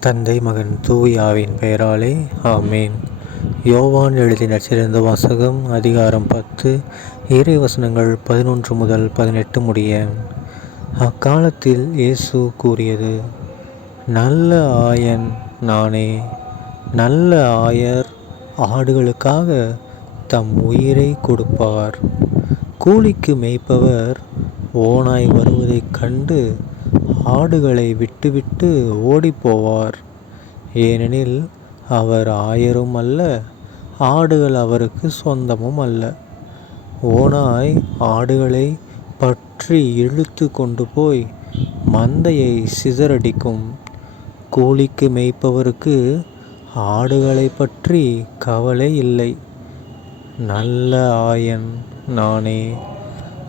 தந்தை மகன் தூயாவின் பெயராலே ஆமேன். யோவான் எழுதின சிறந்த வாசகம் அதிகாரம் பத்து இறை வசனங்கள் பதினொன்று முதல் பதினெட்டு முடிய. அக்காலத்தில் இயேசு கூறியது நல்ல ஆயன் நானே நல்ல ஆயர் ஆடுகளுக்காக தம் உயிரை கொடுப்பார். கூலிக்கு மேய்ப்பவர் ஓனாய் வருவதைக் கண்டு ஆடுகளை விட்டுவிட்டு ஓடிப்போவார். ஏனெனில் அவர் ஆயரும் அல்ல ஆடுகள் அவருக்கு சொந்தமும் அல்ல. ஓனாய் ஆடுகளை பற்றி இழுத்து கொண்டு போய் மந்தையை சிதறடிக்கும். கூலிக்கு மேய்ப்பவருக்கு ஆடுகளை பற்றி கவலை இல்லை. நல்ல ஆயன் நானே.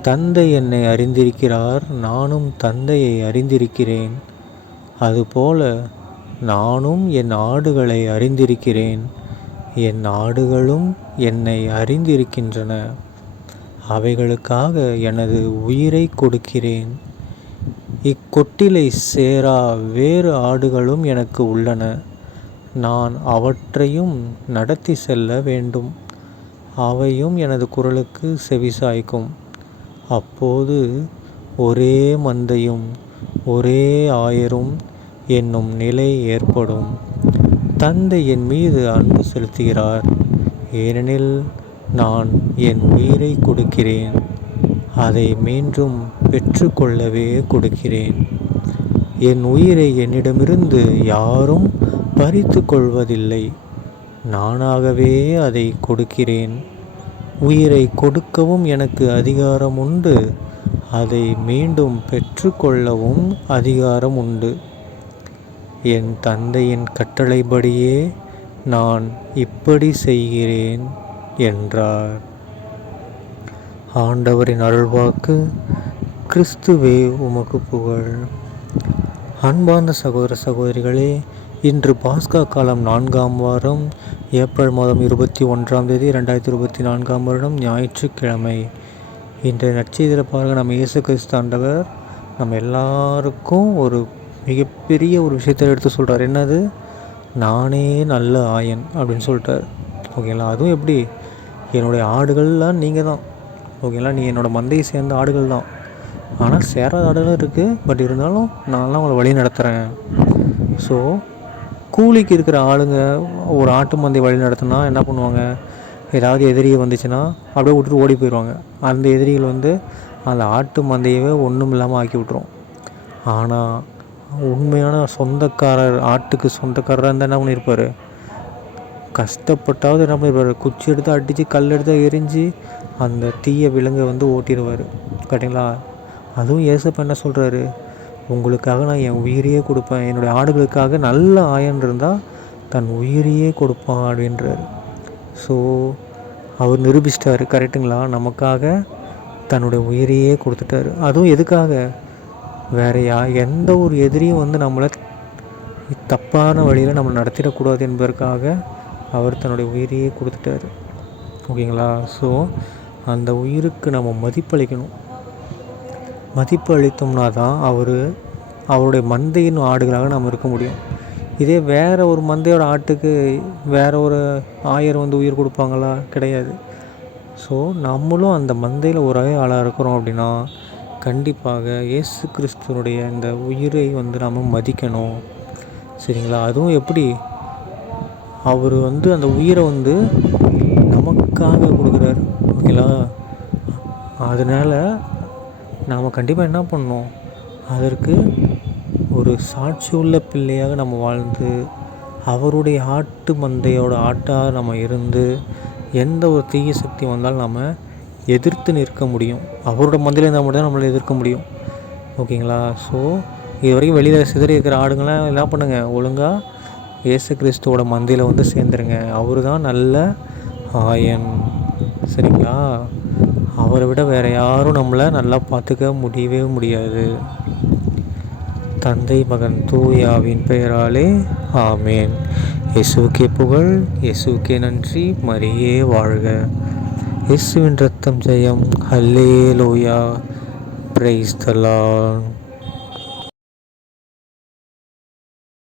தந்தை என்னை அறிந்திருக்கிறார் நானும் தந்தையை அறிந்திருக்கிறேன். அதுபோல நானும் என் ஆடுகளை அறிந்திருக்கிறேன். என் ஆடுகளும் என்னை அறிந்திருக்கின்றன. அவைகளுக்காக எனது உயிரை கொடுக்கிறேன். இக்கொட்டிலை சேரா வேறு ஆடுகளும் எனக்கு உள்ளன. நான் அவற்றையும் நடத்தி செல்ல வேண்டும். அவையும் எனது குரலுக்கு செவிசாய்க்கும். அப்போது ஒரே மந்தையும் ஒரே ஆயரும் என்னும் நிலை ஏற்படும். தந்தை என் மீது அன்பு செலுத்துகிறார். ஏனெனில் நான் என் உயிரை கொடுக்கிறேன். அதை மீண்டும் பெற்றுக்கொள்ளவே கொடுக்கிறேன். என் உயிரை என்னிடமிருந்து யாரும் பறித்து கொள்வதில்லை நானாகவே அதை கொடுக்கிறேன். உயிரை கொடுக்கவும் எனக்கு அதிகாரம் உண்டு. அதை மீண்டும் பெற்றுக்கொள்ளவும் அதிகாரம் உண்டு. என் தந்தையின் கட்டளைப்படியே நான் இப்படி செய்கிறேன் என்றார். ஆண்டவரின் அருள்வாக்கு கிறிஸ்துவே உமக்கு புகழ். அன்பார்ந்த சகோதர சகோதரிகளே இன்று பாஸ்கா காலம் நான்காம் வாரம் ஏப்ரல் மாதம் இருபத்தி ஒன்றாம் தேதி ரெண்டாயிரத்தி இருபத்தி நான்காம் வருடம் ஞாயிற்றுக்கிழமை. இன்றைய நட்சத்திர பாருங்கள் நம்ம இயேசு கிறிஸ்தாண்டவர் நம்ம எல்லாருக்கும் ஒரு மிகப்பெரிய ஒரு விஷயத்தை எடுத்து சொல்கிறார் என்னது? நானே நல்ல ஆயன் அப்படின்னு சொல்லிட்டார். ஓகேங்களா? அதுவும் எப்படி? என்னுடைய ஆடுகள்லாம் நீங்கள் தான் ஓகேங்களா? நீ என்னோடய மந்தையை சேர்ந்த ஆடுகள் தான். ஆனால் சேராத ஆடுகளும் இருக்குது பட் இருந்தாலும் நான்லாம் உங்களை வழி நடத்துகிறேன் ஸோ கூலிக்கு இருக்கிற ஆளுங்க ஒரு ஆட்டு மந்தை வழி நடத்தினா என்ன பண்ணுவாங்க? ஏதாவது எதிரிகள் வந்துச்சுன்னா அப்படியே விட்டுட்டு ஓடி போயிடுவாங்க. அந்த எதிரிகள் வந்து அந்த ஆட்டு மந்தையவே ஒன்றும் இல்லாமல் ஆக்கி விட்ரும் ஆனால் உண்மையான சொந்தக்காரர் ஆட்டுக்கு சொந்தக்காரராக இருந்தால் என்ன பண்ணியிருப்பார் கஷ்டப்பட்டாவது என்ன பண்ணியிருப்பார் குச்சி எடுத்து அடித்து கல் எடுத்து எரிஞ்சு அந்த தீய விலங்கை வந்து ஓட்டிடுவார். கரெக்டுங்களா அதுவும் ஏசப்ப என்ன சொல்கிறாரு உங்களுக்காக நான் என் உயிரையே கொடுப்பேன். என்னுடைய ஆடுகளுக்காக நல்ல ஆயன் இருந்தால் தன் உயிரையே கொடுப்பான் அப்படின்றார். ஸோ அவர் நிரூபிச்சிட்டாரு. கரெக்டுங்களா நமக்காக தன்னுடைய உயிரையே கொடுத்துட்டாரு. அதுவும் எதுக்காக? வேறையா எந்த ஒரு எதிரியும் வந்து நம்மளை தப்பான வழியில் நம்ம நடத்திடக்கூடாது என்பதற்காக அவர் தன்னுடைய உயிரையே கொடுத்துட்டாரு. ஓகேங்களா? ஸோ அந்த உயிருக்கு நம்ம மதிப்பளிக்கணும். மதிப்பு அளித்தோம்னா தான் அவர் அவருடைய மந்தையின் ஆடுகளாக நாம் இருக்க முடியும். இதே வேறு ஒரு மந்தையோட ஆட்டுக்கு வேறு ஒரு ஆயர் வந்து உயிர் கொடுப்பாங்களா? கிடையாது. ஸோ நம்மளும் அந்த மந்தையில் ஒரே ஆளாக இருக்கிறோம் அப்படின்னா கண்டிப்பாக இயேசு கிறிஸ்துவனுடைய இந்த உயிரை வந்து நாம் மதிக்கணும். சரிங்களா? அதுவும் எப்படி? அவர் வந்து அந்த உயிரை வந்து நமக்காக கொடுக்குறாரு. ஓகேங்களா? அதனால் நாம் கண்டிப்பாக என்ன பண்ணணும்? அதற்கு ஒரு சாட்சி உள்ள பிள்ளையாக நம்ம வாழ்ந்து அவருடைய ஆட்டு மந்தையோட ஆட்டாக நம்ம இருந்து எந்த ஒரு தீய சக்தி வந்தாலும் நம்ம எதிர்த்து நிற்க முடியும். அவரோட மந்தையில் இருந்தால் மட்டும் தான் நம்மளை எதிர்க்க முடியும். ஓகேங்களா? ஸோ இது வரைக்கும் வெளியில் சிதறி இருக்கிற ஆடுங்களாம் என்ன பண்ணுங்கள் ஒழுங்காக இயேசு கிறிஸ்துவோட மந்தையில் வந்து சேர்ந்துருங்க. அவர் தான் நல்ல ஆயன். சரிங்களா? அவரை விட வேறு யாரும் நம்மளை நல்லா பார்த்துக்க முடியவே முடியாது. தந்தை மகன் தூயாவின் பெயராலே ஆமேன். இயேசுக்கே புகழ் இயேசுக்கே நன்றி மரியே வாழ்க. இயேசுவின் ரத்தம் ஜெயம். ஹல்லே லோயா பிரைஸ் தலான்